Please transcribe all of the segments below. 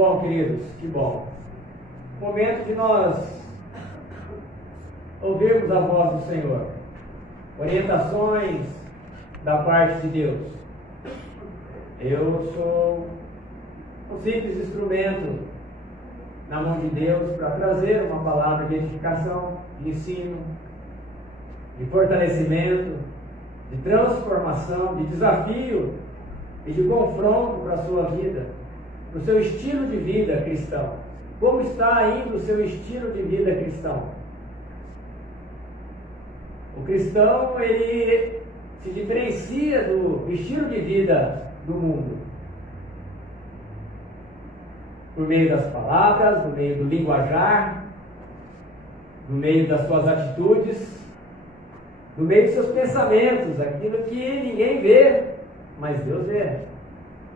bom, queridos, que bom. Momento de nós ouvirmos a voz do Senhor. Orientações da parte de Deus. Eu sou um simples instrumento na mão de Deus para trazer uma palavra de edificação, de ensino, de fortalecimento, de transformação, de desafio e de confronto para a sua vida, para o seu estilo de vida cristão. Como está indo o seu estilo de vida cristão? O cristão, ele se diferencia do estilo de vida do mundo. Por meio das palavras, por meio do linguajar, por meio das suas atitudes, por meio dos seus pensamentos, aquilo que ninguém vê, mas Deus vê,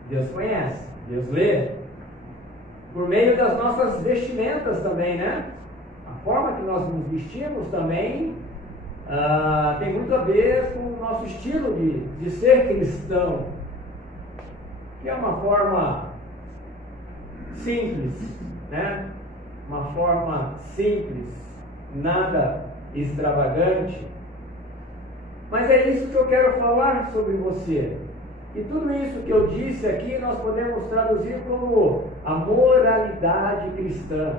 Deus conhece, Deus lê. Por meio das nossas vestimentas também, né? A forma que nós nos vestimos também tem muito a ver com o nosso estilo de ser cristão, que é uma forma simples, né? Uma forma simples, nada extravagante. Mas é isso que eu quero falar sobre você. E tudo isso que eu disse aqui nós podemos traduzir como a moralidade cristã.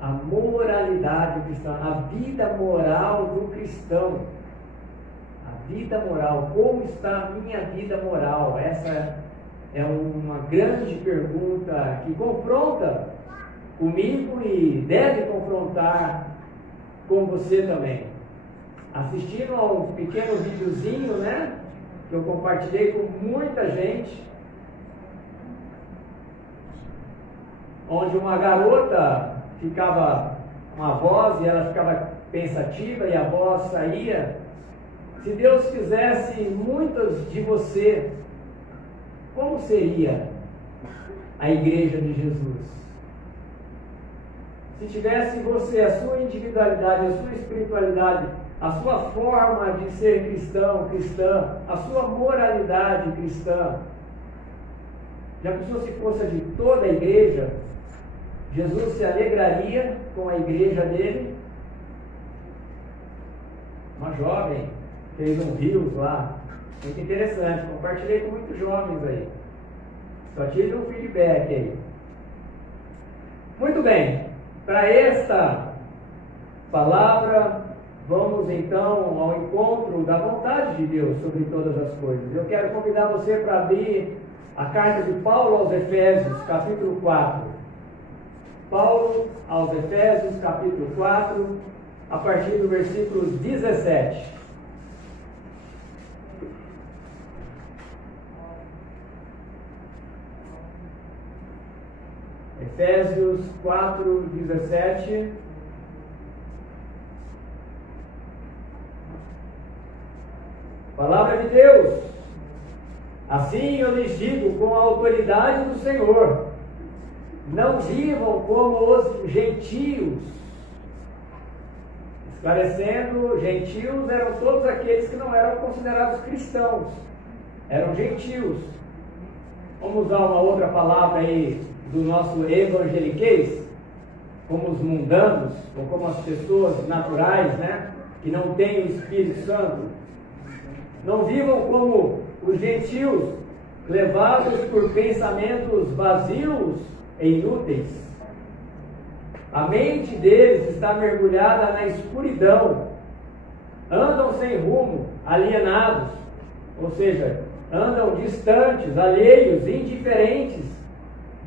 A moralidade cristã, a vida moral do cristão. A vida moral, como está a minha vida moral? Essa é uma grande pergunta que confronta comigo e deve confrontar com você também. Assistindo a um pequeno videozinho, né? Que eu compartilhei com muita gente, onde uma garota ficava, uma voz, e ela ficava pensativa e a voz saía. Se Deus fizesse muitas de você, como seria a igreja de Jesus? Se tivesse você a sua individualidade, a sua espiritualidade, a sua forma de ser cristão, cristã, a sua moralidade cristã, já pensou se fosse a de toda a igreja? Jesus se alegraria com a igreja dele? Uma jovem fez um rios lá, muito interessante, compartilhei com muitos jovens aí, só tive um feedback aí. Muito bem, para esta palavra, vamos então ao encontro da vontade de Deus sobre todas as coisas. Eu quero convidar você para abrir a carta de Paulo aos Efésios, capítulo 4. Paulo aos Efésios, capítulo 4, a partir do versículo 17. Efésios 4, 17. Palavra de Deus. Assim eu lhes digo com a autoridade do Senhor: não vivam como os gentios. Esclarecendo, gentios eram todos aqueles que não eram considerados cristãos, eram gentios. Vamos usar uma outra palavra aí do nosso evangeliquez, como os mundanos, ou como as pessoas naturais, né, que não têm o Espírito Santo. Não vivam como os gentios, levados por pensamentos vazios e inúteis. A mente deles está mergulhada na escuridão. Andam sem rumo, alienados, ou seja, andam distantes, alheios, indiferentes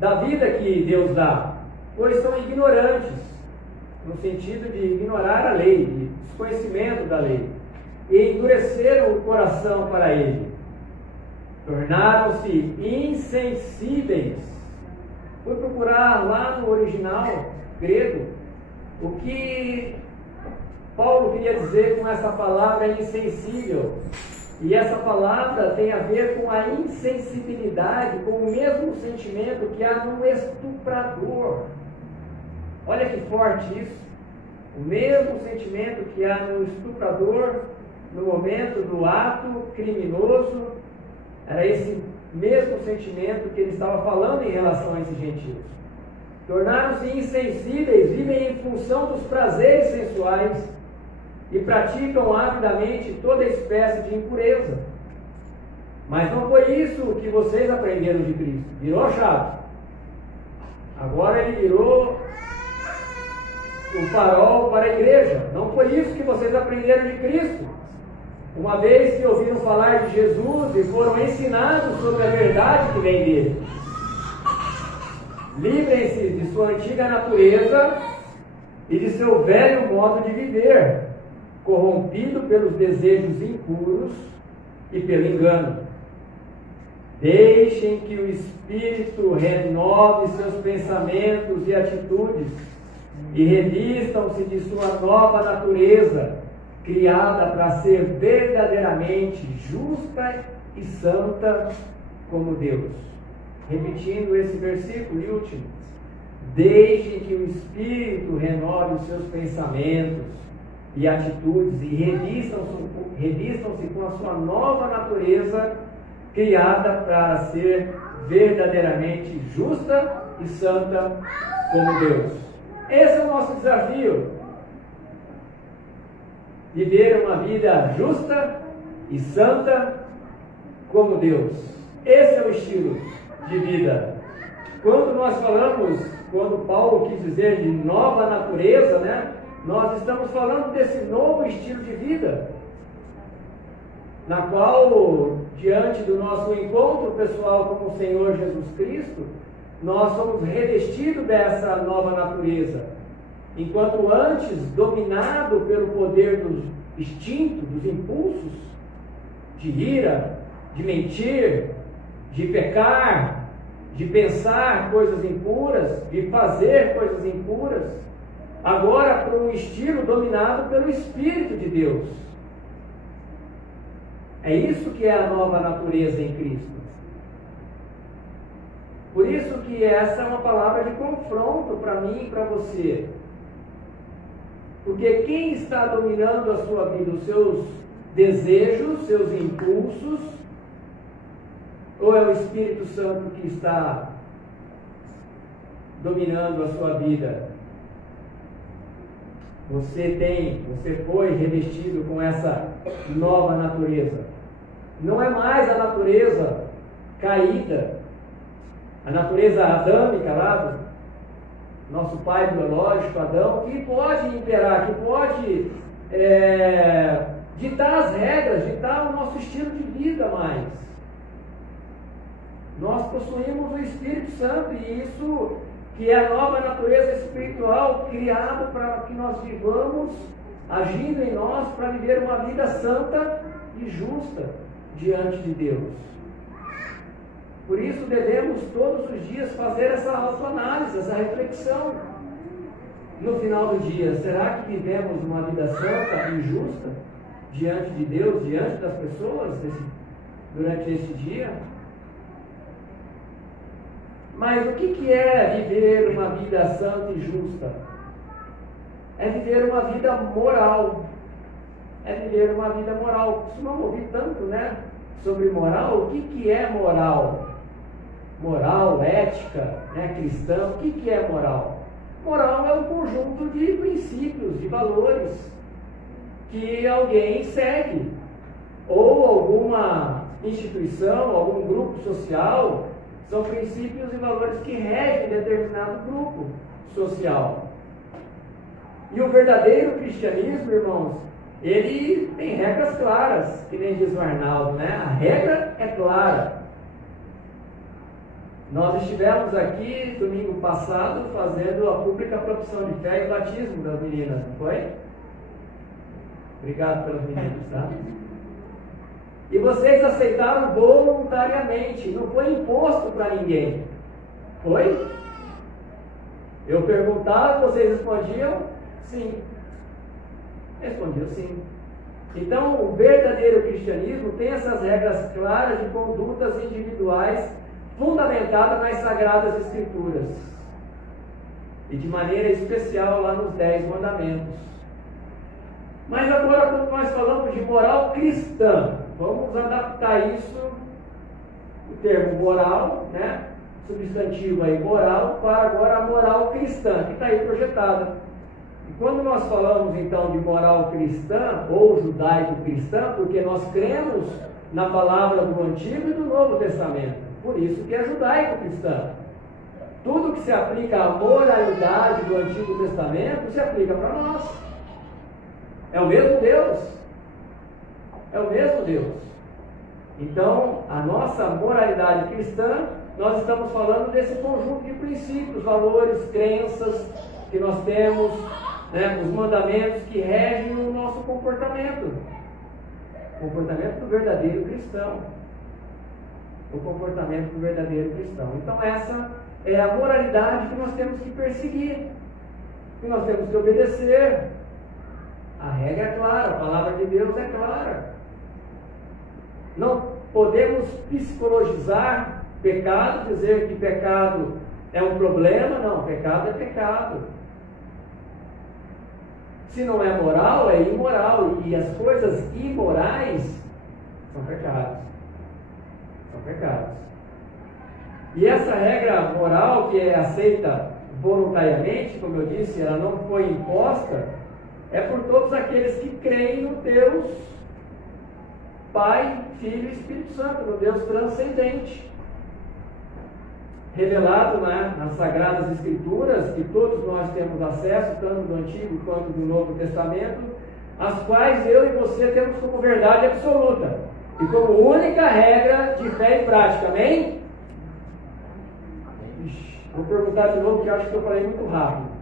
da vida que Deus dá, pois são ignorantes, no sentido de ignorar a lei, de desconhecimento da lei, e endureceram o coração para ele. Tornaram-se insensíveis. Fui procurar lá no original grego o que Paulo queria dizer com essa palavra insensível. E essa palavra tem a ver com a insensibilidade, com o mesmo sentimento que há no estuprador. Olha que forte isso. O mesmo sentimento que há no estuprador no momento do ato criminoso, era esse mesmo sentimento que ele estava falando em relação a esses gentios. tornaram-se insensíveis, vivem em função dos prazeres sensuais e praticam avidamente toda espécie de impureza. Mas não foi isso que vocês aprenderam de Cristo. Virou chato. Agora ele virou o farol para a igreja. Não foi isso que vocês aprenderam de Cristo. Uma vez que ouviram falar de Jesus e foram ensinados sobre a verdade que vem dele. Livrem-se de sua antiga natureza e de seu velho modo de viver, corrompido pelos desejos impuros e pelo engano. Deixem que o Espírito renove seus pensamentos e atitudes e revistam-se de sua nova natureza, criada para ser verdadeiramente justa e santa como Deus. Repetindo esse versículo e último. Deixem que o Espírito renove os seus pensamentos e atitudes e revistam-se com a sua nova natureza, criada para ser verdadeiramente justa e santa como Deus. Esse é o nosso desafio. Viver uma vida justa e santa como Deus. Esse é o estilo de vida. Quando nós falamos, quando Paulo quis dizer de nova natureza, né? Nós estamos falando desse novo estilo de vida, na qual, diante do nosso encontro pessoal com o Senhor Jesus Cristo, nós somos revestidos dessa nova natureza. Enquanto antes, dominado pelo poder dos instintos, dos impulsos, de ira, de mentir, de pecar, de pensar coisas impuras, de fazer coisas impuras, agora por um estilo dominado pelo Espírito de Deus. É isso que é a nova natureza em Cristo. Por isso que essa é uma palavra de confronto para mim e para você. Porque quem está dominando a sua vida? Os seus desejos, seus impulsos? Ou é o Espírito Santo que está dominando a sua vida? Você foi revestido com essa nova natureza. Não é mais a natureza caída, a natureza adâmica lá do nosso pai biológico, Adão, que pode imperar, que pode ditar as regras, ditar o nosso estilo de vida mais. Nós possuímos o Espírito Santo e isso que é a nova natureza espiritual criado para que nós vivamos, agindo em nós para viver uma vida santa e justa diante de Deus. Por isso devemos todos os dias fazer essa autoanálise, essa reflexão. No final do dia, será que vivemos uma vida santa e justa diante de Deus, diante das pessoas durante esse dia? Mas o que é viver uma vida santa e justa? É viver uma vida moral. É viver uma vida moral. Costumamos ouvir tanto, né, sobre moral. O que é moral? Moral, ética, né, cristã. O que é moral? Moral é um conjunto de princípios, de valores que alguém segue. Ou alguma instituição, algum grupo social. São princípios e valores que regem determinado grupo social. E o verdadeiro cristianismo, irmãos, ele tem regras claras, que nem diz o Arnaldo, né? A regra é clara. Nós estivemos aqui, domingo passado, fazendo a pública profissão de fé e batismo das meninas, não foi? Obrigado pelas meninas, tá? E vocês aceitaram voluntariamente, não foi imposto para ninguém. Foi? Eu perguntava, vocês respondiam sim. Respondiam sim. Então, o verdadeiro cristianismo tem essas regras claras de condutas individuais fundamentadas nas Sagradas Escrituras. E de maneira especial lá nos 10 mandamentos. Mas agora, quando nós falamos de moral cristã, vamos adaptar isso, o termo moral, né, substantivo aí moral para agora a moral cristã, que está aí projetada. E quando nós falamos então de moral cristã ou judaico-cristã, porque nós cremos na palavra do Antigo e do Novo Testamento, por isso que é judaico-cristã. Tudo que se aplica à moralidade do Antigo Testamento se aplica para nós. É o mesmo Deus. É o mesmo Deus. Então, a nossa moralidade cristã, nós estamos falando desse conjunto de princípios, valores, crenças que nós temos, né, os mandamentos que regem o nosso comportamento. O comportamento do verdadeiro cristão. O comportamento do verdadeiro cristão. Então, essa é a moralidade que nós temos que perseguir, que nós temos que obedecer. A regra é clara, a palavra de Deus é clara. Não podemos psicologizar pecado, dizer que pecado é um problema. Não, pecado é pecado. Se não é moral, é imoral. E as coisas imorais são pecados. São pecados. E essa regra moral, que é aceita voluntariamente, como eu disse, ela não foi imposta, é por todos aqueles que creem no Deus Pai, Filho e Espírito Santo, no Deus transcendente, revelado nas Sagradas Escrituras, que todos nós temos acesso, tanto do Antigo quanto do Novo Testamento, as quais eu e você temos como verdade absoluta e como única regra de fé e prática. Amém? Vou perguntar de novo, porque eu acho que eu falei muito rápido.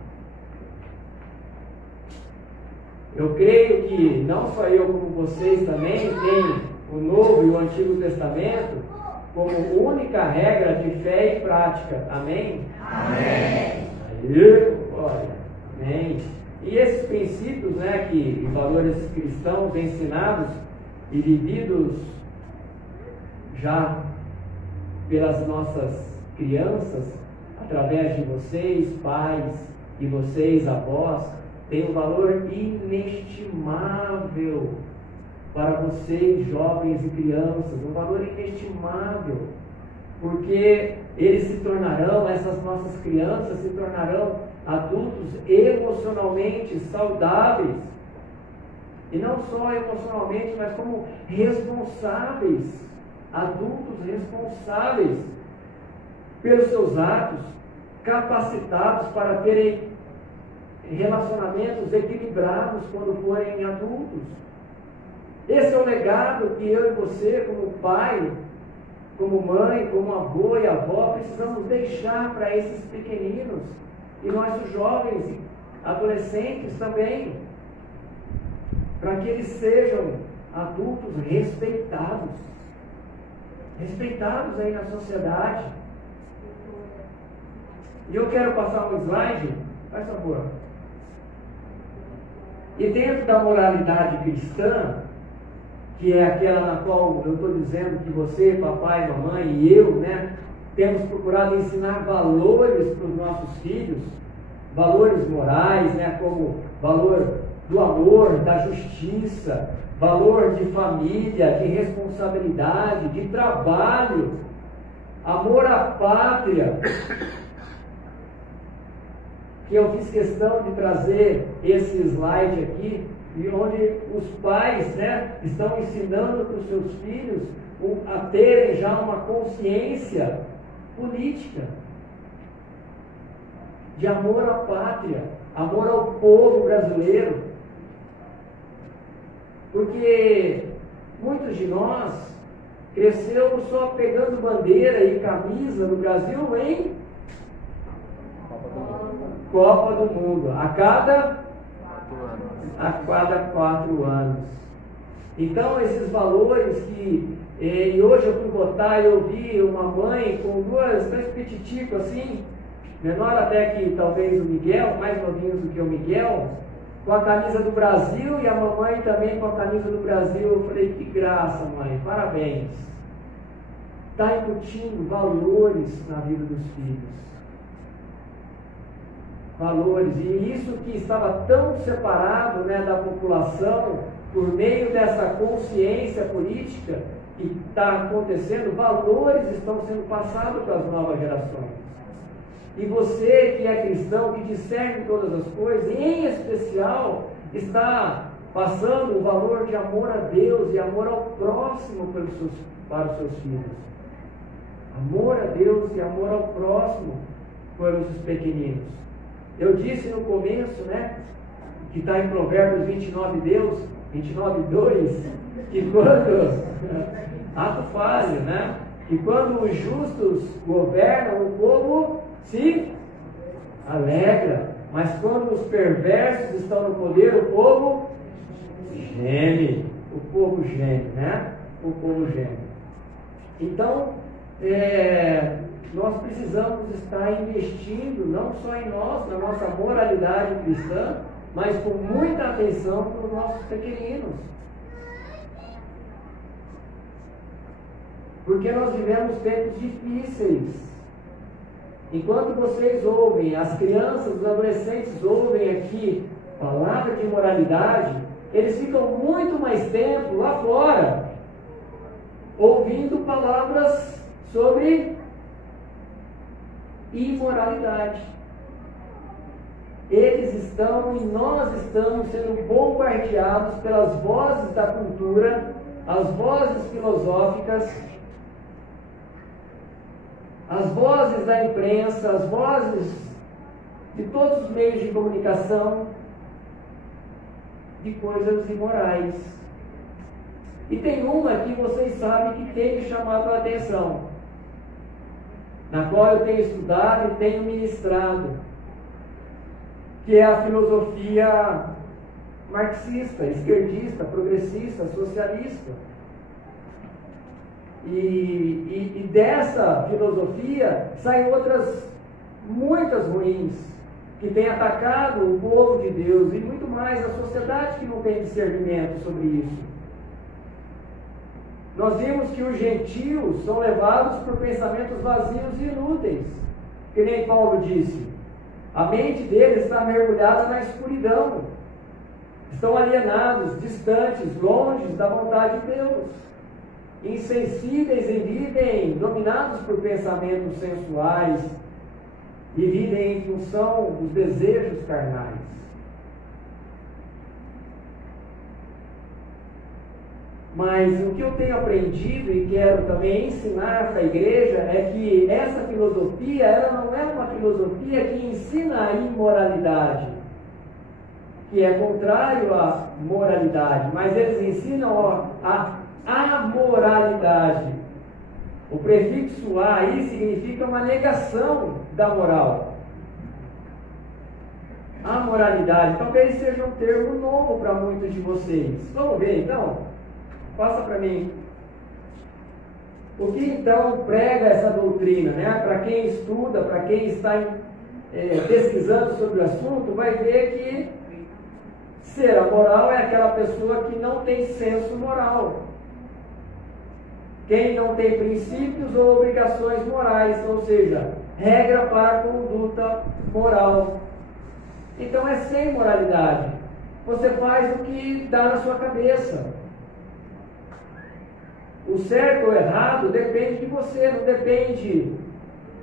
Eu creio que não só eu, como vocês também, têm o Novo e o Antigo Testamento como única regra de fé e prática. Amém? Amém. Aí, glória. Amém. E esses princípios, que valores cristãos ensinados e vividos já pelas nossas crianças, através de vocês, pais, e vocês, avós, tem um valor inestimável para vocês, jovens e crianças, um valor inestimável, porque eles se tornarão, essas nossas crianças se tornarão adultos emocionalmente saudáveis, e não só emocionalmente, mas como responsáveis, adultos responsáveis pelos seus atos, capacitados para terem relacionamentos equilibrados quando forem adultos. Esse é o legado que eu e você, como pai, como mãe, como avô e avó, precisamos deixar para esses pequeninos, e nós os jovens e adolescentes também, para que eles sejam adultos respeitados aí na sociedade. E eu quero passar um slide, faz favor. E dentro da moralidade cristã, que é aquela na qual eu estou dizendo que você, papai, mamãe e eu, temos procurado ensinar valores para os nossos filhos, valores morais, como valor do amor, da justiça, valor de família, de responsabilidade, de trabalho, amor à pátria, que eu fiz questão de trazer esse slide aqui, e onde os pais estão ensinando para os seus filhos a terem já uma consciência política, de amor à pátria, amor ao povo brasileiro, porque muitos de nós crescemos só pegando bandeira e camisa no Brasil em Copa do Mundo, a cada 4 anos. Então esses valores que e hoje eu fui votar e eu vi uma mãe com dois petiticos assim, menor até que talvez o Miguel, mais novinhos do que o Miguel, com a camisa do Brasil, e a mamãe também com a camisa do Brasil. Eu falei, que graça, mãe, parabéns. Está incutindo valores na vida dos filhos. Valores, e isso que estava tão separado da população, por meio dessa consciência política, que está acontecendo, valores estão sendo passados para as novas gerações. E você que é cristão, que discerne todas as coisas, em especial, está passando o valor de amor a Deus e amor ao próximo para os seus filhos. Amor a Deus e amor ao próximo para os pequeninos. Eu disse no começo, né, que está em Provérbios 29:2, que quando, ato falho, né, que quando os justos governam, o povo se alegra, mas quando os perversos estão no poder, o povo geme. O povo geme, né? O povo geme. Então, nós precisamos estar investindo não só em nós, na nossa moralidade cristã, mas com muita atenção para os nossos pequeninos. Porque nós vivemos tempos difíceis. Enquanto vocês ouvem, as crianças, os adolescentes ouvem aqui palavra de moralidade, eles ficam muito mais tempo lá fora, ouvindo palavras sobre imoralidade. Eles estão e nós estamos sendo bombardeados pelas vozes da cultura, as vozes filosóficas, as vozes da imprensa, as vozes de todos os meios de comunicação, de coisas imorais. E tem uma que vocês sabem que tem me chamado a atenção, na qual eu tenho estudado e tenho ministrado, que é a filosofia marxista, esquerdista, progressista, socialista. E dessa filosofia saem outras muitas ruins, que têm atacado o povo de Deus e muito mais a sociedade que não tem discernimento sobre isso. Nós vimos que os gentios são levados por pensamentos vazios e inúteis, que nem Paulo disse. A mente deles está mergulhada na escuridão, estão alienados, distantes, longe da vontade de Deus. Insensíveis e vivem dominados por pensamentos sensuais e vivem em função dos desejos carnais. Mas o que eu tenho aprendido e quero também ensinar para a igreja é que essa filosofia, ela não é uma filosofia que ensina a imoralidade, que é contrário à moralidade, mas eles ensinam a amoralidade. O prefixo a aí significa uma negação da moral. Amoralidade talvez seja um termo novo para muitos de vocês. Vamos ver então? Passa para mim. O que então prega essa doutrina, né? Para quem estuda, para quem está pesquisando sobre o assunto, vai ver que ser amoral é aquela pessoa que não tem senso moral. Quem não tem princípios ou obrigações morais, ou seja, regra para a conduta moral. Então é sem moralidade. Você faz o que dá na sua cabeça. O certo ou errado depende de você, não depende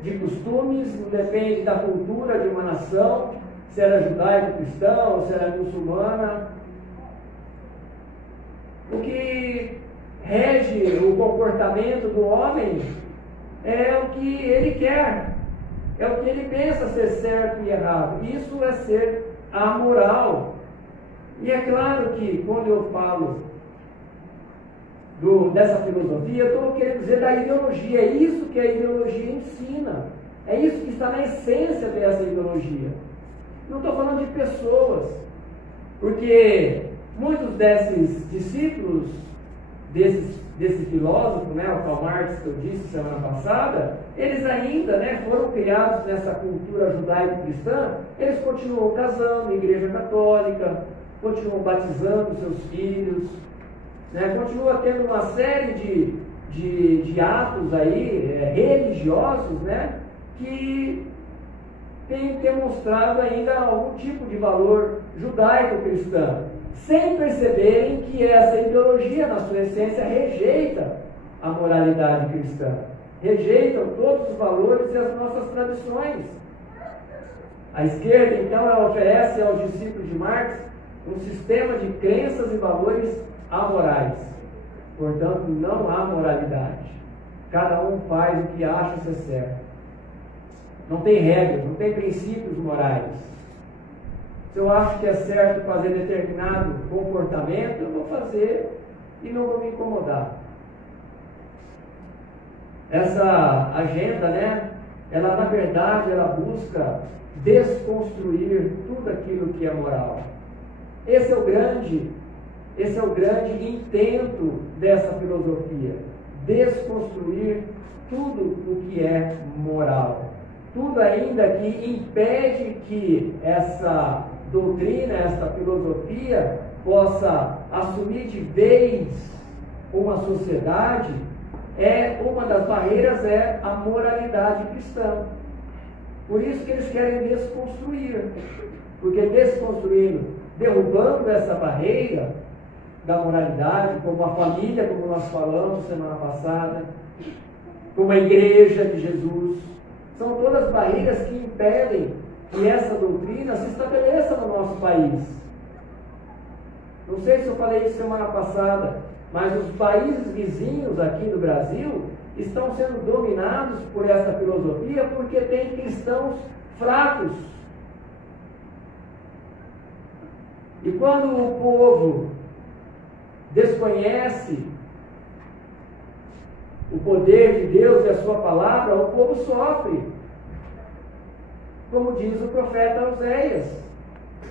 de costumes, não depende da cultura de uma nação, se era judaico-cristã ou se era muçulmana. O que rege o comportamento do homem é o que ele quer, é o que ele pensa ser certo e errado. Isso é ser amoral. E é claro que quando eu falo dessa filosofia, eu estou querendo dizer da ideologia. É isso que a ideologia ensina, é isso que está na essência dessa ideologia. Não estou falando de pessoas, porque muitos desses discípulos desse filósofo, né, o Karl Marx, que eu disse semana passada, eles ainda, né, foram criados nessa cultura judaico-cristã. Eles continuam casando em igreja católica, continuam batizando seus filhos, né, continuam tendo uma série de atos aí religiosos, né, que tem demonstrado ainda algum tipo de valor judaico-cristão, sem perceberem que essa ideologia, na sua essência, rejeita a moralidade cristã. Rejeitam todos os valores e as nossas tradições. A esquerda, então, ela oferece aos discípulos de Marx um sistema de crenças e valores amorais. Portanto, não há moralidade. Cada um faz o que acha ser certo. Não tem regras, não tem princípios morais. Se eu acho que é certo fazer determinado comportamento, eu vou fazer e não vou me incomodar. Essa agenda, né? Ela, na verdade, ela busca desconstruir tudo aquilo que é moral. Esse é o grande intento dessa filosofia. Desconstruir tudo o que é moral. Tudo ainda que impede que essa doutrina, essa filosofia possa assumir de vez uma sociedade, uma das barreiras é a moralidade cristã. Por isso que eles querem desconstruir, porque desconstruindo, derrubando essa barreira da moralidade, como a família, como nós falamos semana passada, como a igreja de Jesus, são todas barreiras que impedem que essa doutrina se estabeleça no nosso país. Não sei se eu falei isso semana passada, mas os países vizinhos aqui do Brasil estão sendo dominados por essa filosofia porque tem cristãos fracos. E quando o povo desconhece o poder de Deus e a sua palavra, o povo sofre. Como diz o profeta Oséias,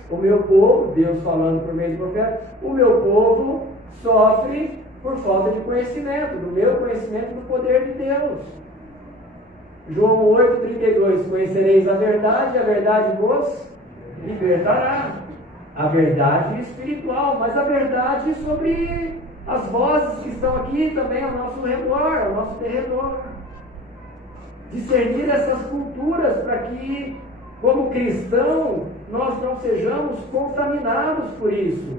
o meu povo, Deus falando por meio do profeta, o meu povo sofre por falta de conhecimento, do meu conhecimento do poder de Deus. João 8,32, conhecereis a verdade vos libertará. A verdade espiritual, mas a verdade sobre as vozes que estão aqui também ao nosso redor, ao nosso derredor. Discernir essas culturas para que, como cristão, nós não sejamos contaminados por isso.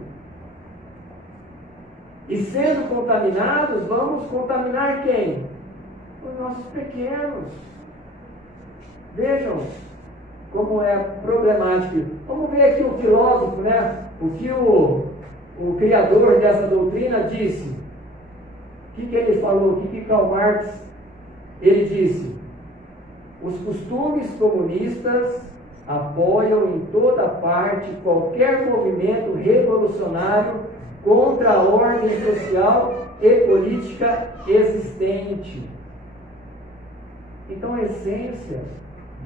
E sendo contaminados, vamos contaminar quem? Os nossos pequenos. Vejam como é problemático. Vamos ver aqui o filósofo, né? O que o criador dessa doutrina disse. O que ele falou? O que Karl Marx ele disse? Os costumes comunistas apoiam em toda parte qualquer movimento revolucionário contra a ordem social e política existente. Então a essência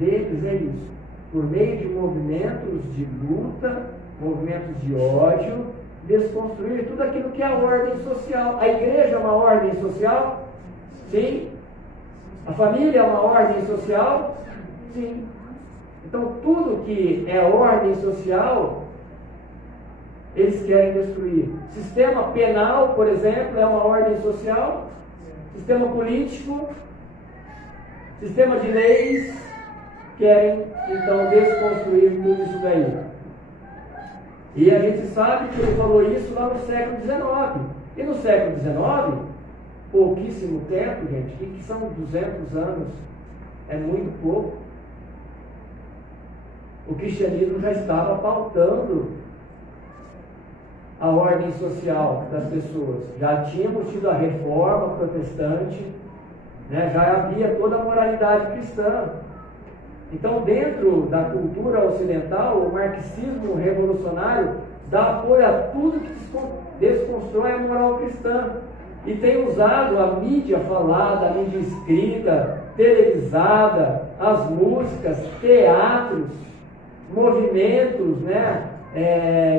deles é isso. Por meio de movimentos de luta, movimentos de ódio, desconstruir tudo aquilo que é a ordem social. A igreja é uma ordem social? Sim. A família é uma ordem social? Sim. Então tudo que é ordem social, eles querem destruir. Sistema penal, por exemplo, é uma ordem social. Sistema político, sistema de leis, querem então desconstruir tudo isso daí. E a gente sabe que ele falou isso lá no século XIX. E no século XIX, pouquíssimo tempo, gente, que são 200 anos, é muito pouco, o cristianismo já estava pautando a ordem social das pessoas. Já tínhamos tido a reforma protestante, né? Já havia toda a moralidade cristã. Então, dentro da cultura ocidental, o marxismo revolucionário dá apoio a tudo que desconstrói a moral cristã. E tem usado a mídia falada, a mídia escrita, televisada, as músicas, teatros, movimentos, né,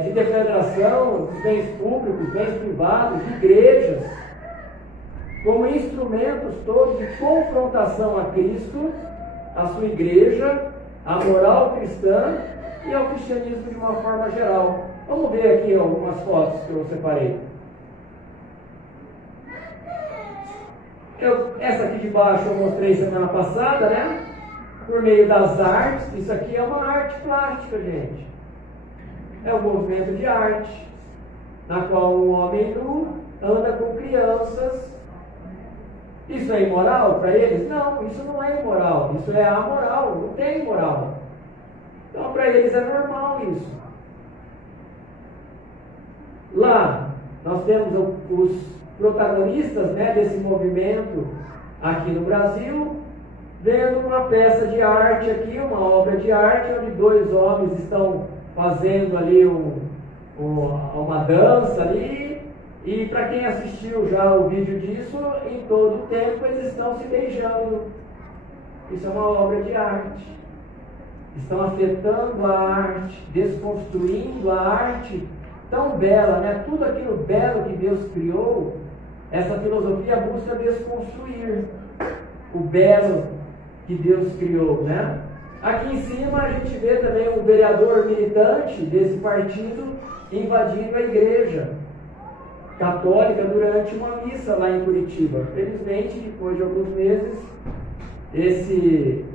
de defenestração dos bens públicos, bens privados, igrejas, como instrumentos todos de confrontação a Cristo, a sua igreja, a moral cristã e ao cristianismo de uma forma geral. Vamos ver aqui algumas fotos que eu separei. Essa aqui de baixo eu mostrei semana passada, né? Por meio das artes. Isso aqui é uma arte plástica, gente. É um movimento de arte, na qual um homem nu anda com crianças Isso é imoral para eles? Não, isso não é imoral, isso é amoral, não tem moral. Então para eles é normal isso. Lá nós temos os protagonistas, né, desse movimento aqui no Brasil, vendo uma peça de arte aqui, uma obra de arte, onde dois homens estão fazendo ali uma dança ali, e para quem assistiu já o vídeo disso, em todo o tempo eles estão se beijando. Isso é uma obra de arte. Estão afetando a arte, desconstruindo a arte tão bela, né? Tudo aquilo belo que Deus criou, essa filosofia busca desconstruir o belo que Deus criou, né? Aqui em cima a gente vê também um vereador militante desse partido invadindo a igreja católica durante uma missa lá em Curitiba. Felizmente, depois de alguns meses, esse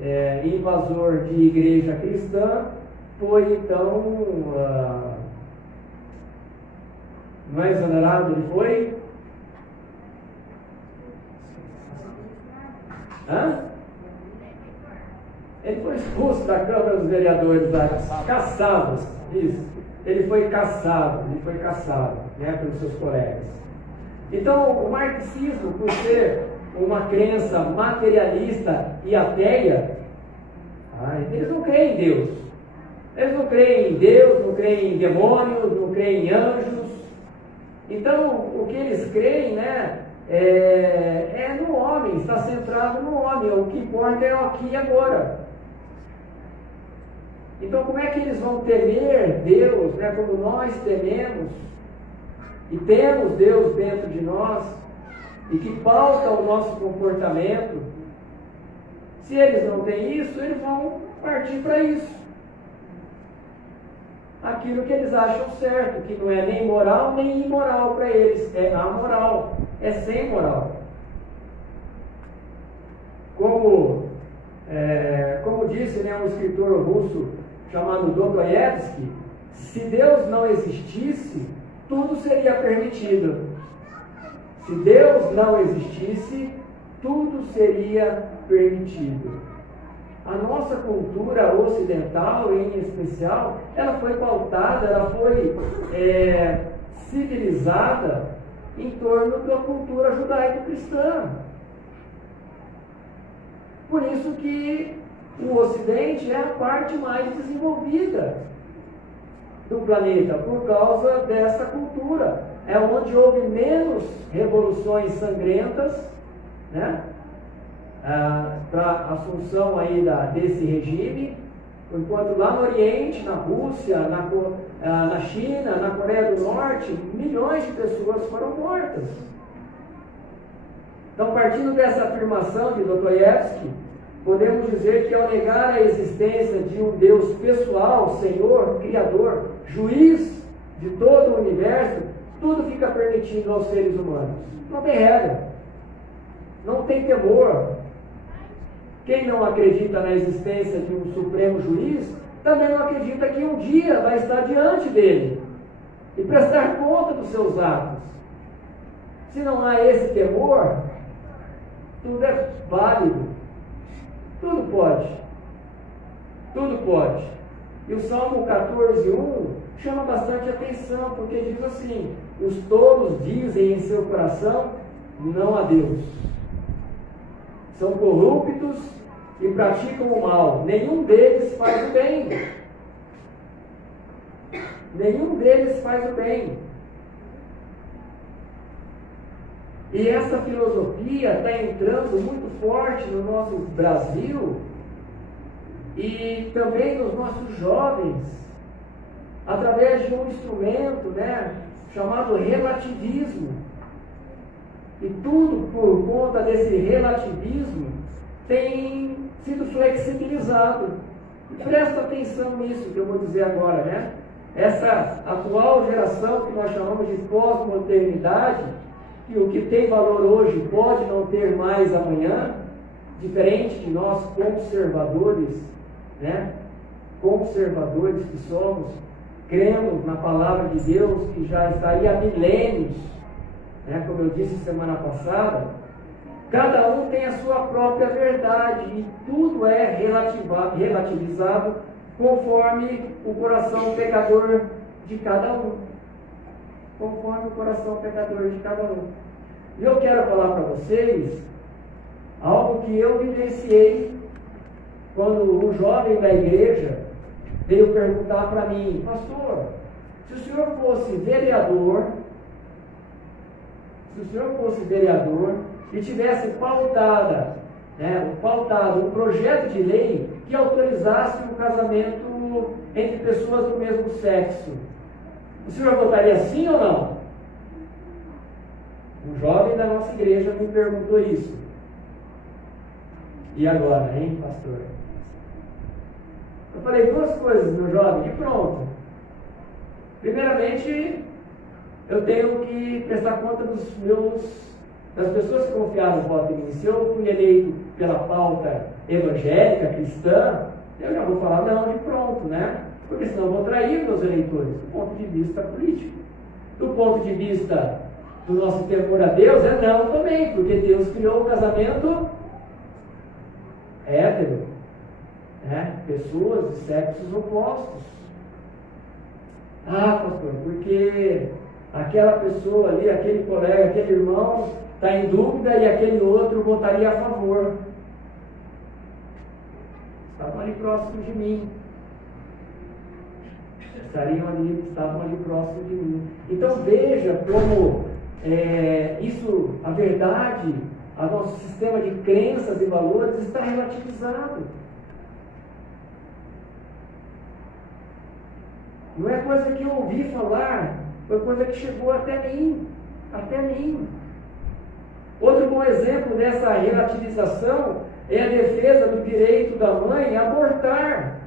invasor de igreja cristã foi então não é exonerado, ele foi? Ele foi expulso da Câmara dos Vereadores, caçado. Isso. Ele foi caçado, né, pelos seus colegas. Então, o marxismo, por ser uma crença materialista e ateia, eles não creem em Deus. Eles não creem em Deus, não creem em demônios, não creem em anjos. Então, o que eles creem, né, é no homem, está centrado no homem. O que importa é o aqui e agora. Então, como é que eles vão temer Deus, né, como nós tememos, e temos Deus dentro de nós, e que pauta o nosso comportamento? Se eles não têm isso, eles vão partir para isso. Aquilo que eles acham certo, que não é nem moral nem imoral para eles, é amoral, é sem moral. Como disse, né, um escritor russo chamado Dostoiévski, se Deus não existisse, tudo seria permitido. Se Deus não existisse, tudo seria permitido. A nossa cultura ocidental, em especial, ela foi pautada, ela foi civilizada em torno da cultura judaico-cristã. Por isso que o Ocidente é a parte mais desenvolvida do planeta, por causa dessa cultura. É onde houve menos revoluções sangrentas, né, para a assunção aí desse regime, enquanto lá no Oriente, na Rússia, na China, na Coreia do Norte, milhões de pessoas foram mortas. Então, partindo dessa afirmação de Dostoiévski, podemos dizer que ao negar a existência de um Deus pessoal, Senhor, Criador, juiz de todo o universo, tudo fica permitido aos seres humanos. Não tem regra, não tem temor. Quem não acredita na existência de um supremo juiz, também não acredita que um dia vai estar diante dele e prestar conta dos seus atos. Se não há esse temor, tudo é válido. Tudo pode. Tudo pode. E o Salmo 14:1 chama bastante atenção, porque diz assim: os tolos dizem em seu coração, não a Deus. São corruptos e praticam o mal. Nenhum deles faz o bem. Nenhum deles faz o bem. E essa filosofia está entrando muito forte no nosso Brasil e também nos nossos jovens, através de um instrumento, né, chamado relativismo. E tudo por conta desse relativismo tem sido flexibilizado. E presta atenção nisso que eu vou dizer agora, né? Essa atual geração que nós chamamos de pós-modernidade, que o que tem valor hoje pode não ter mais amanhã, diferente de nós conservadores, né? Conservadores que somos, cremos na palavra de Deus que já estaria há milênios, né? Como eu disse semana passada, Cada um tem a sua própria verdade e tudo é relativizado conforme o coração pecador de cada um. Conforme o coração pecador de cada um. E eu quero falar para vocês algo que eu vivenciei quando um jovem da igreja veio perguntar para mim: pastor, se o senhor fosse vereador, e tivesse pautado um projeto de lei que autorizasse o casamento entre pessoas do mesmo sexo, o senhor votaria sim ou não? Um jovem da nossa igreja me perguntou isso. E agora, hein, pastor? Eu falei duas coisas, meu jovem, e pronto. Primeiramente, eu tenho que prestar conta das pessoas que confiaram no voto em mim. Se eu fui eleito pela pauta evangélica, cristã, eu já vou falar não de pronto, né? Porque senão eu vou trair meus eleitores, do ponto de vista político. Do ponto de vista do nosso temor a Deus, é não também, porque Deus criou o casamento hétero, né? Pessoas de sexos opostos. Ah, pastor, porque aquela pessoa ali, aquele colega, aquele irmão está em dúvida e aquele outro votaria a favor. Estavam ali próximos de mim. Estavam ali próximos de mim. Então veja como a verdade, o nosso sistema de crenças e valores está relativizado. Não é coisa que eu ouvi falar, foi coisa que chegou até mim. Outro bom exemplo dessa relativização é a defesa do direito da mãe a abortar,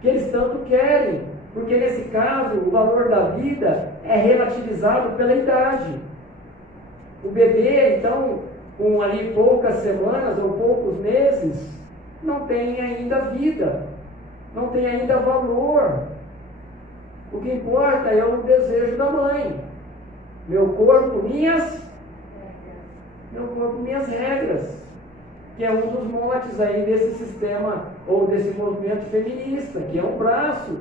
que eles tanto querem, porque nesse caso o valor da vida é relativizado pela idade. O bebê, então, com ali poucas semanas ou poucos meses, não tem ainda vida, não tem ainda valor. O que importa é o desejo da mãe. Meu corpo, minhas regras, que é um dos motes aí desse sistema, ou desse movimento feminista, que é um braço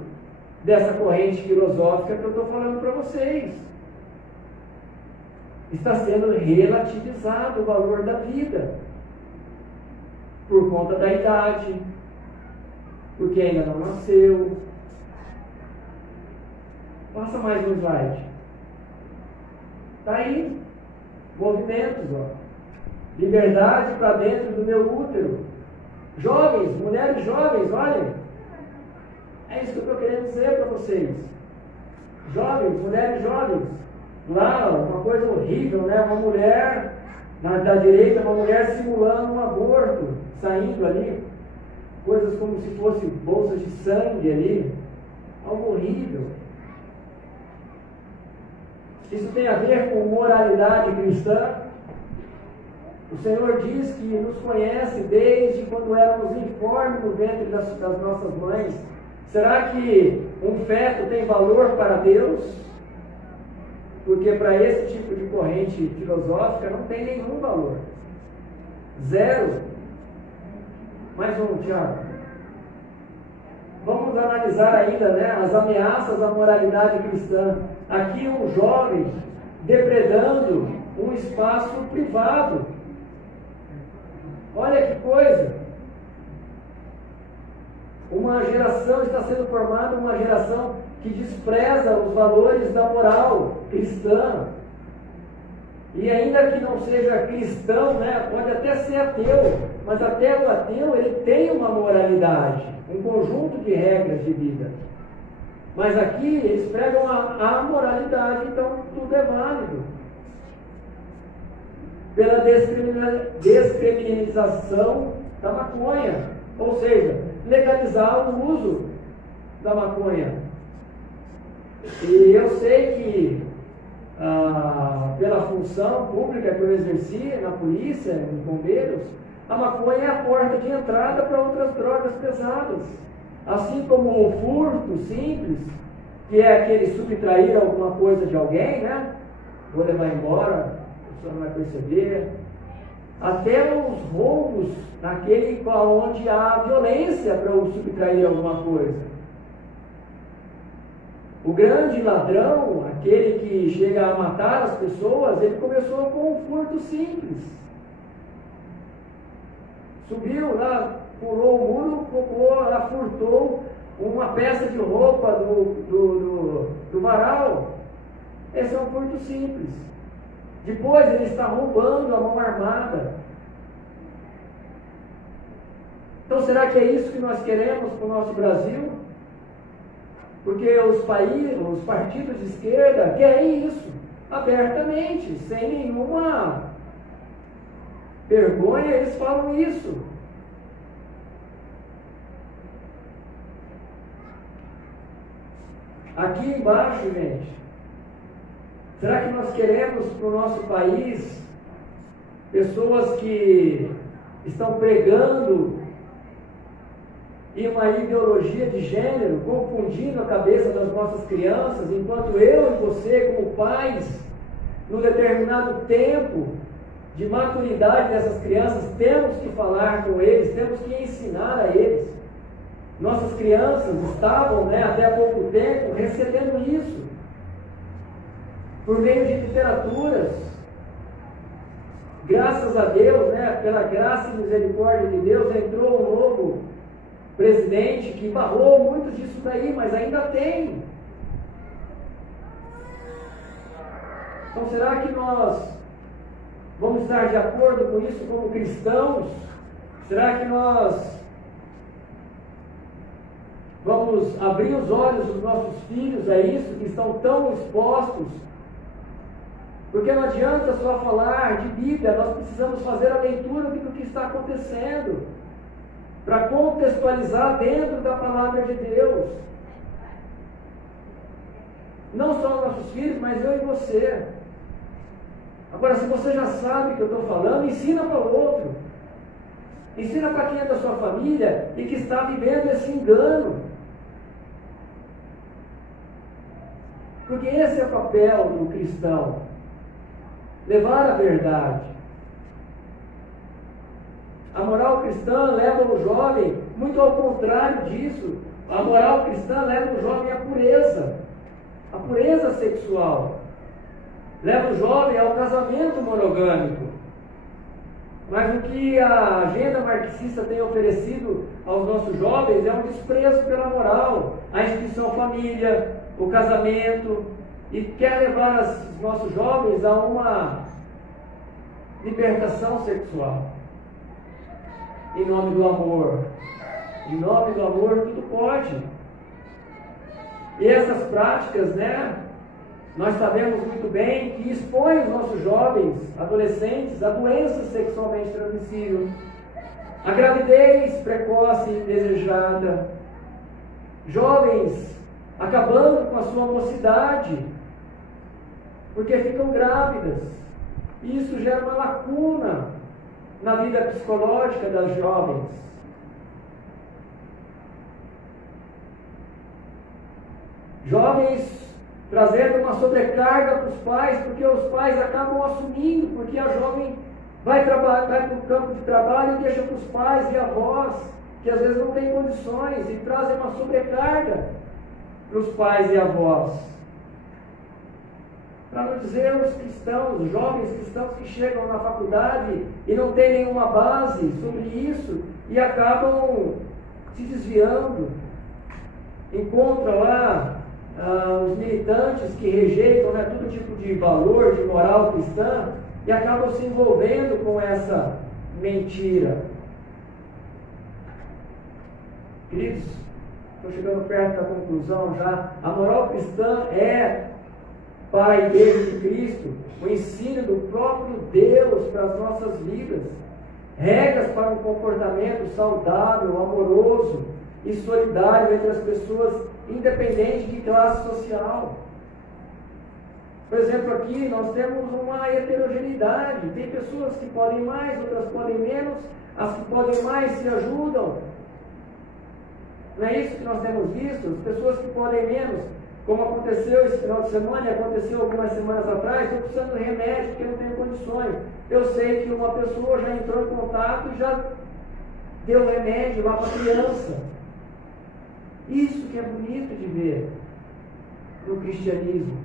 dessa corrente filosófica que eu estou falando para vocês. Está sendo relativizado o valor da vida, por conta da idade, porque ainda não nasceu. Passa mais um slide. Está aí, movimentos, ó. Liberdade para dentro do meu útero. Jovens, mulheres jovens, olhem. É isso que eu estou querendo dizer para vocês. Jovens, mulheres jovens. Lá, uma coisa horrível, né? Uma mulher, da direita, uma mulher simulando um aborto, saindo ali. Coisas como se fossem bolsas de sangue ali. Algo horrível. Isso tem a ver com moralidade cristã. O Senhor diz que nos conhece desde quando éramos informes no ventre das nossas mães. Será que um feto tem valor para Deus? Porque para esse tipo de corrente filosófica não tem nenhum valor. Zero. Mais um, Tiago. Vamos analisar ainda, né, as ameaças à moralidade cristã. Aqui um jovem depredando um espaço privado. Olha que coisa! Uma geração está sendo formada, uma geração que despreza os valores da moral cristã. E ainda que não seja cristão, né, pode até ser ateu, mas até o ateu ele tem uma moralidade, um conjunto de regras de vida. Mas aqui eles pregam a moralidade, então tudo é válido. Pela descriminalização da maconha, ou seja, legalizar o uso da maconha. E eu sei que pela função pública que eu exerci na polícia, nos bombeiros, a maconha é a porta de entrada para outras drogas pesadas. Assim como o furto simples, que é aquele subtrair alguma coisa de alguém, né? Vou levar embora, a pessoa não vai perceber. até os roubos, naquele onde há violência para o subtrair alguma coisa. O grande ladrão, aquele que chega a matar as pessoas, ele começou com um furto simples. Subiu lá, pulou o muro, furtou uma peça de roupa do varal. Esse é um furto simples. Depois ele está roubando a mão armada. Então será que é isso que nós queremos para o nosso Brasil? Porque os partidos de esquerda querem isso, abertamente, sem nenhuma vergonha, eles falam isso. Aqui embaixo, gente, será que nós queremos para o nosso país pessoas que estão pregando em uma ideologia de gênero, confundindo a cabeça das nossas crianças, enquanto eu e você, como pais, num determinado tempo de maturidade dessas crianças, temos que falar com eles, temos que ensinar a eles. Nossas crianças estavam, até há pouco tempo, recebendo isso por meio de literaturas. Graças a Deus, pela graça e misericórdia de Deus, entrou um novo presidente que barrou muito disso daí, mas ainda tem. Então será que nós vamos estar de acordo com isso como cristãos? Será que nós vamos abrir os olhos dos nossos filhos a isso, que estão tão expostos? Porque não adianta só falar de Bíblia, nós precisamos fazer a leitura do que está acontecendo, para contextualizar dentro da palavra de Deus. Não só os nossos filhos, mas eu e você. Agora, se você já sabe o que eu estou falando, ensina para o outro. Ensina para quem é da sua família e que está vivendo esse engano. Porque esse é o papel do cristão. Levar a verdade. A moral cristã leva o jovem muito ao contrário disso. A moral cristã leva o jovem à pureza sexual. Leva o jovem ao casamento monogâmico. Mas o que a agenda marxista tem oferecido aos nossos jovens é um desprezo pela moral, a instituição família, o casamento, e quer levar os nossos jovens a uma libertação sexual. Em nome do amor. Em nome do amor tudo pode. E essas práticas, nós sabemos muito bem que expõem os nossos jovens, adolescentes, a doenças sexualmente transmissíveis, a gravidez precoce e indesejada, jovens acabando com a sua mocidade, porque ficam grávidas. E isso gera uma lacuna na vida psicológica das jovens. Jovens trazendo uma sobrecarga para os pais, porque os pais acabam assumindo, porque a jovem vai para o campo de trabalho e deixa para os pais e avós, que às vezes não têm condições, e trazem uma sobrecarga para os pais e avós. Para não dizer os cristãos, os jovens cristãos que chegam na faculdade e não têm nenhuma base sobre isso e acabam se desviando. Encontram lá os militantes que rejeitam todo tipo de valor, de moral cristã, e acabam se envolvendo com essa mentira. Queridos, estou chegando perto da conclusão já. A moral cristã é, para a Igreja de Cristo, o ensino do próprio Deus para as nossas vidas. Regras para um comportamento saudável, amoroso e solidário entre as pessoas, independente de classe social. Por exemplo, aqui nós temos uma heterogeneidade. Tem pessoas que podem mais, outras podem menos. As que podem mais se ajudam. Não é isso que nós temos visto? As pessoas que podem menos como aconteceu esse final de semana, e aconteceu algumas semanas atrás, estou precisando de remédio porque não tenho condições. Eu sei que uma pessoa já entrou em contato e já deu remédio lá para a criança. Isso que é bonito de ver no cristianismo,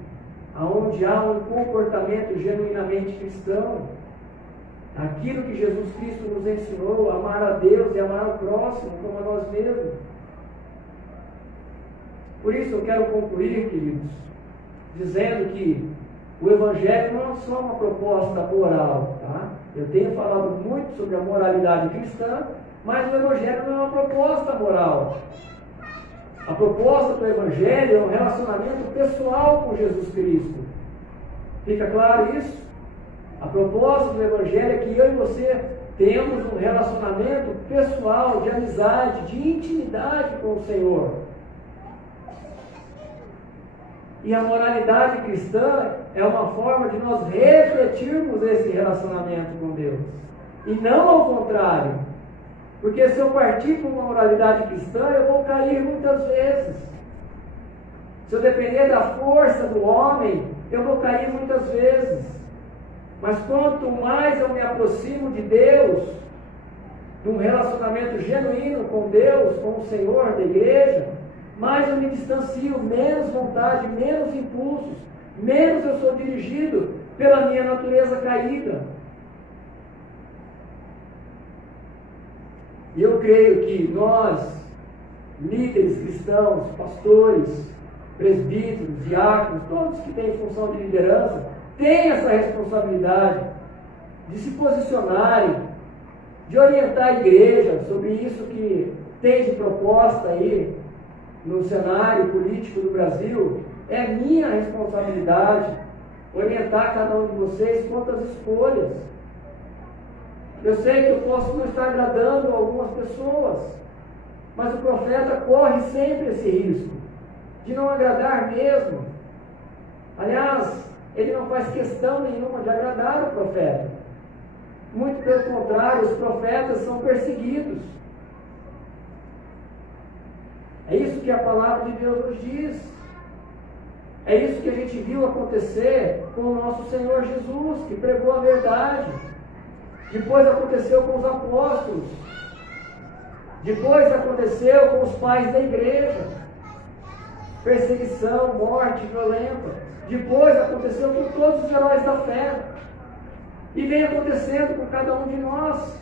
aonde há um comportamento genuinamente cristão. Aquilo que Jesus Cristo nos ensinou, amar a Deus e amar o próximo como a nós mesmos. Por isso eu quero concluir, queridos, dizendo que o Evangelho não é só uma proposta moral, tá? Eu tenho falado muito sobre a moralidade cristã, mas o Evangelho não é uma proposta moral. A proposta do Evangelho é um relacionamento pessoal com Jesus Cristo. Fica claro isso? A proposta do Evangelho é que eu e você temos um relacionamento pessoal, de amizade, de intimidade com o Senhor. E a moralidade cristã é uma forma de nós refletirmos esse relacionamento com Deus. E não ao contrário. Porque se eu partir para uma moralidade cristã, eu vou cair muitas vezes. Se eu depender da força do homem, eu vou cair muitas vezes. Mas quanto mais eu me aproximo de Deus, de um relacionamento genuíno com Deus, com o Senhor da igreja, mais eu me distancio, menos vontade, menos impulsos, menos eu sou dirigido pela minha natureza caída. E eu creio que nós, líderes cristãos, pastores, presbíteros, diáconos, todos que têm função de liderança, têm essa responsabilidade de se posicionarem, de orientar a igreja sobre isso que tem de proposta aí no cenário político do Brasil. É minha responsabilidade orientar cada um de vocês quanto às escolhas. Eu sei que eu posso não estar agradando algumas pessoas, mas o profeta corre sempre esse risco de não agradar mesmo. Aliás, ele não faz questão nenhuma de agradar o profeta. Muito pelo contrário, os profetas são perseguidos. É isso que a palavra de Deus nos diz. É isso que a gente viu acontecer com o nosso Senhor Jesus, que pregou a verdade. Depois aconteceu com os apóstolos. Depois aconteceu com os pais da igreja. Perseguição, morte violenta. Depois aconteceu com todos os heróis da fé. E vem acontecendo com cada um de nós,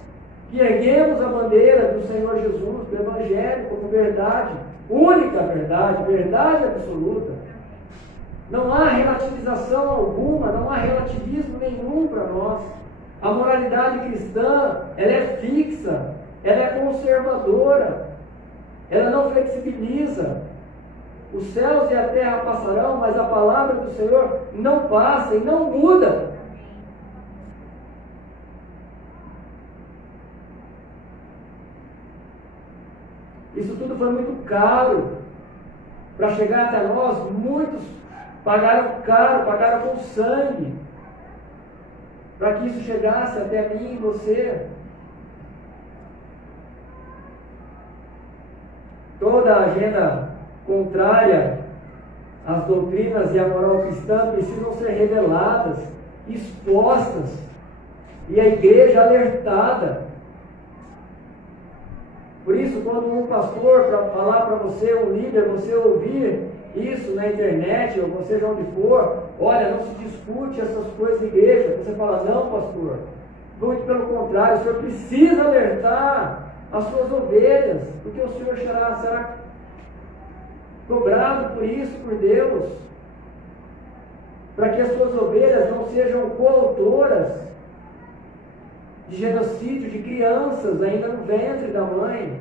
que erguemos a bandeira do Senhor Jesus, do Evangelho, como verdade, única verdade, verdade absoluta. Não há relativização alguma, não há relativismo nenhum para nós. A moralidade cristã, ela é fixa, ela é conservadora, ela não flexibiliza. Os céus e a terra passarão, mas a palavra do Senhor não passa e não muda. Isso tudo foi muito caro para chegar até nós. Muitos pagaram caro, pagaram com sangue, para que isso chegasse até mim e você. Toda a agenda contrária às doutrinas e à moral cristã precisam ser reveladas, expostas, e a igreja alertada. Por isso, quando um pastor para falar para você, um líder, você ouvir isso na internet, ou seja onde for, olha, não se discute essas coisas na igreja, você fala, não, pastor, muito pelo contrário, o senhor precisa alertar as suas ovelhas, porque o senhor será cobrado por isso, por Deus, para que as suas ovelhas não sejam coautoras de genocídio de crianças ainda no ventre da mãe,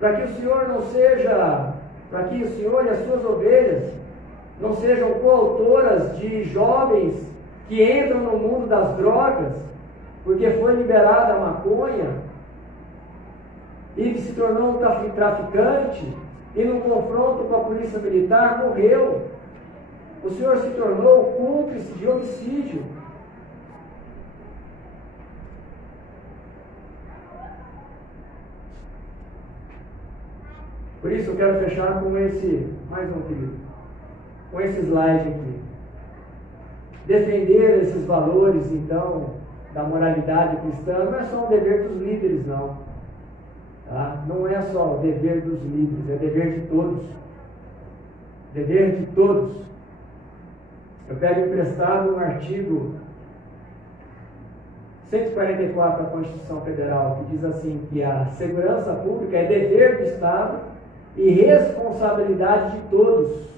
para que o Senhor não seja, para que o Senhor e as suas ovelhas não sejam coautoras de jovens que entram no mundo das drogas, porque foi liberada a maconha, e se tornou um traficante, e no confronto com a polícia militar morreu. O Senhor se tornou cúmplice de homicídio. Por isso eu quero fechar com esse, mais um querido, com esse slide aqui. Defender esses valores, então, da moralidade cristã, não é só um dever dos líderes, não. Tá? Não é só o dever dos líderes, é dever de todos. Dever de todos. Eu pego emprestado um artigo 144 da Constituição Federal, que diz assim, que a segurança pública é dever do Estado e responsabilidade de todos.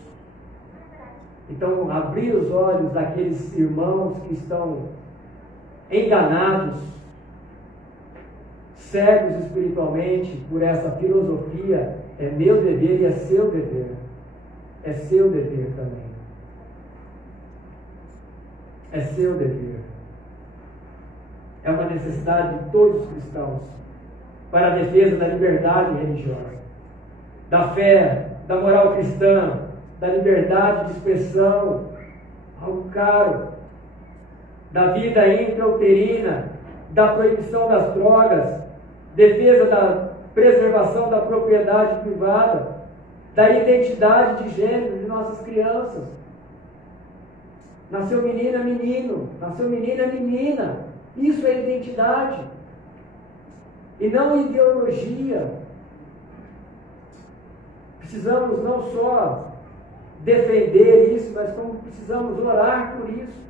Então, abrir os olhos daqueles irmãos que estão enganados, cegos espiritualmente por essa filosofia, é meu dever e é seu dever. É seu dever também. É seu dever. É uma necessidade de todos os cristãos para a defesa da liberdade religiosa, da fé, da moral cristã, da liberdade de expressão, algo caro, da vida intrauterina, da proibição das drogas, defesa da preservação da propriedade privada, da identidade de gênero de nossas crianças. Nasceu menina, menino, nasceu menina, menina. Isso é identidade e não ideologia. Precisamos não só defender isso, mas como precisamos orar por isso,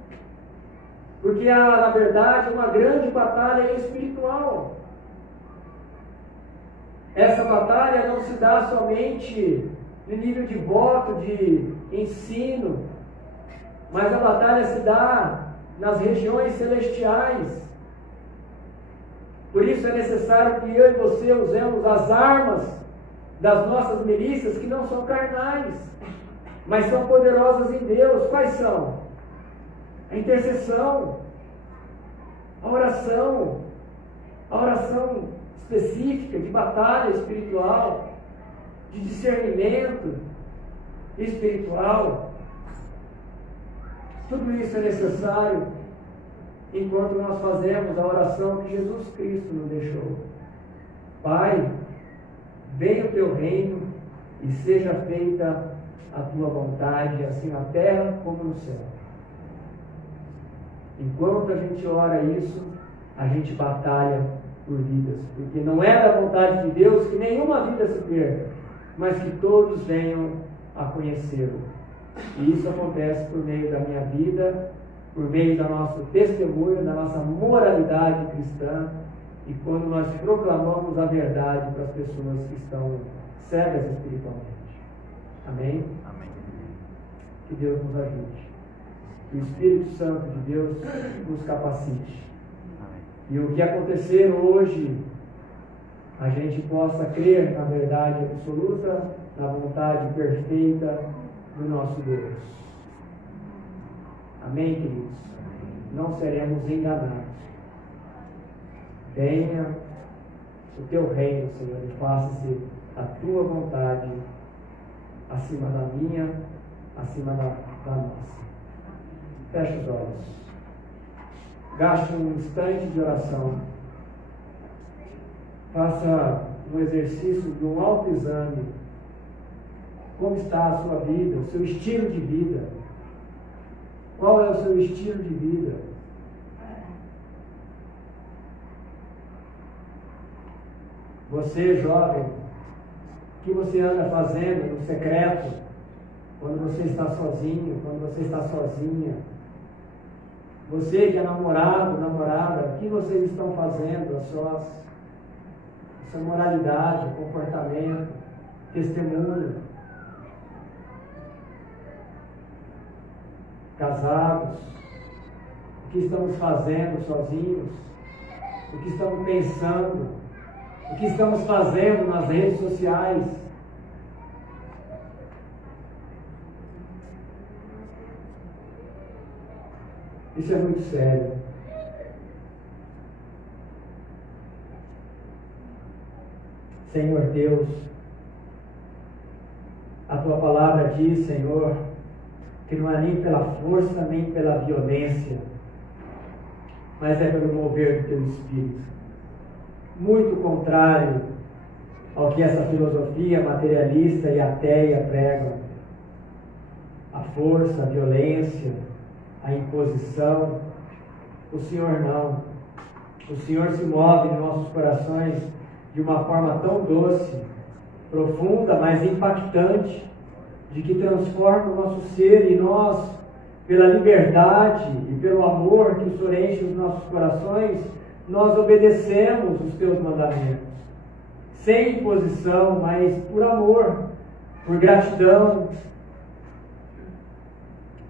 porque há, na verdade, uma grande batalha espiritual. Essa batalha não se dá somente no nível de voto, de ensino, mas a batalha se dá nas regiões celestiais. Por isso é necessário que eu e você usemos as armas das nossas milícias, que não são carnais, mas são poderosas em Deus. Quais são? A intercessão, a oração específica de batalha espiritual, de discernimento espiritual. Tudo isso é necessário enquanto nós fazemos a oração que Jesus Cristo nos deixou. Pai, venha o teu reino e seja feita a tua vontade, assim na terra como no céu. Enquanto a gente ora isso, a gente batalha por vidas, porque não é da vontade de Deus que nenhuma vida se perca, mas que todos venham a conhecê-lo. E isso acontece por meio da minha vida, por meio do nosso testemunho, da nossa moralidade cristã, e quando nós proclamamos a verdade para as pessoas que estão cegas espiritualmente. Amém? Amém. Que Deus nos ajude. Que o Espírito Santo de Deus nos capacite. Amém. E o que acontecer hoje, a gente possa crer na verdade absoluta, na vontade perfeita do nosso Deus. Amém, queridos? Não seremos enganados. Venha o teu reino, Senhor, e faça-se a tua vontade acima da minha, acima da nossa. Feche os olhos. Gaste um instante de oração. Faça um exercício de um autoexame. Como está a sua vida, o seu estilo de vida? Qual é o seu estilo de vida? Você, jovem, o que você anda fazendo no secreto, quando você está sozinho, quando você está sozinha? Você que é namorado, namorada, o que vocês estão fazendo a sua moralidade, comportamento, testemunho? Casados, o que estamos fazendo sozinhos? O que estamos pensando? O que estamos fazendo nas redes sociais? Isso é muito sério. Senhor Deus, a tua palavra diz, Senhor, que não é nem pela força, nem pela violência, mas é pelo mover do teu Espírito. Muito contrário ao que essa filosofia materialista e ateia pregam. A força, a violência, a imposição. O Senhor não. O Senhor se move em nossos corações de uma forma tão doce, profunda, mas impactante, de que transforma o nosso ser, e nós, pela liberdade e pelo amor que o Senhor enche os nossos corações, nós obedecemos os teus mandamentos, sem imposição, mas por amor, por gratidão.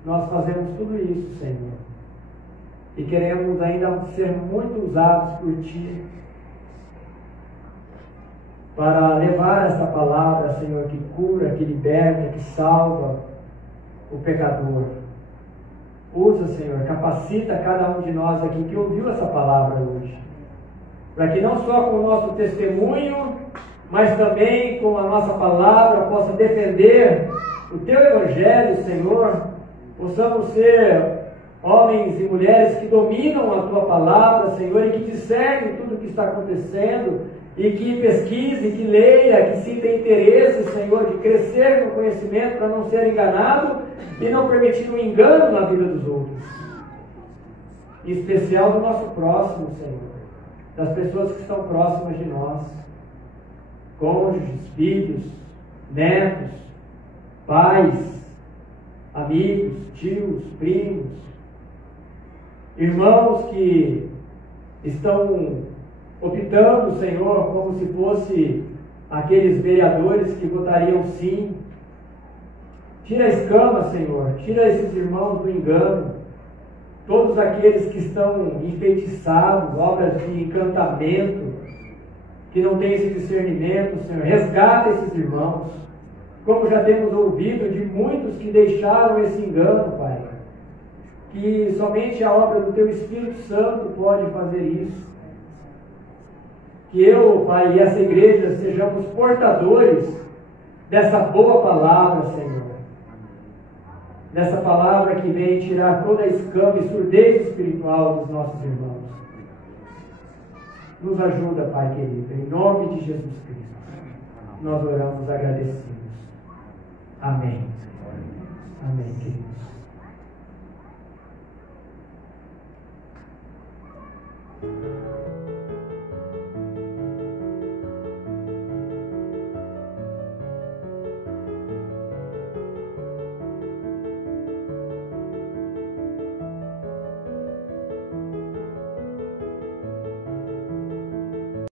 Nós fazemos tudo isso, Senhor, e queremos ainda ser muito usados por Ti para levar esta palavra, Senhor, que cura, que liberta, que salva o pecador. Usa, Senhor, capacita cada um de nós aqui que ouviu essa palavra hoje, para que não só com o nosso testemunho, mas também com a nossa palavra possa defender o Teu Evangelho, Senhor. Possamos ser homens e mulheres que dominam a Tua palavra, Senhor, e que discernem tudo o que está acontecendo, e que pesquise, que leia, que sinta interesse, Senhor, de crescer no conhecimento para não ser enganado e não permitir um engano na vida dos outros. Em especial do nosso próximo, Senhor, das pessoas que estão próximas de nós, cônjuges, filhos, netos, pais, amigos, tios, primos, irmãos que estão optando, Senhor, como se fosse aqueles vereadores que votariam sim. Tira a escama, Senhor, tira esses irmãos do engano, todos aqueles que estão enfeitiçados, obras de encantamento, que não têm esse discernimento, Senhor, resgata esses irmãos, como já temos ouvido de muitos que deixaram esse engano, Pai, que somente a obra do Teu Espírito Santo pode fazer isso. Que eu, Pai, e essa igreja sejamos portadores dessa boa palavra, Senhor. Dessa palavra que vem tirar toda a escama e surdez espiritual dos nossos irmãos. Nos ajuda, Pai querido, em nome de Jesus Cristo. Nós oramos agradecidos. Amém. Amém, queridos.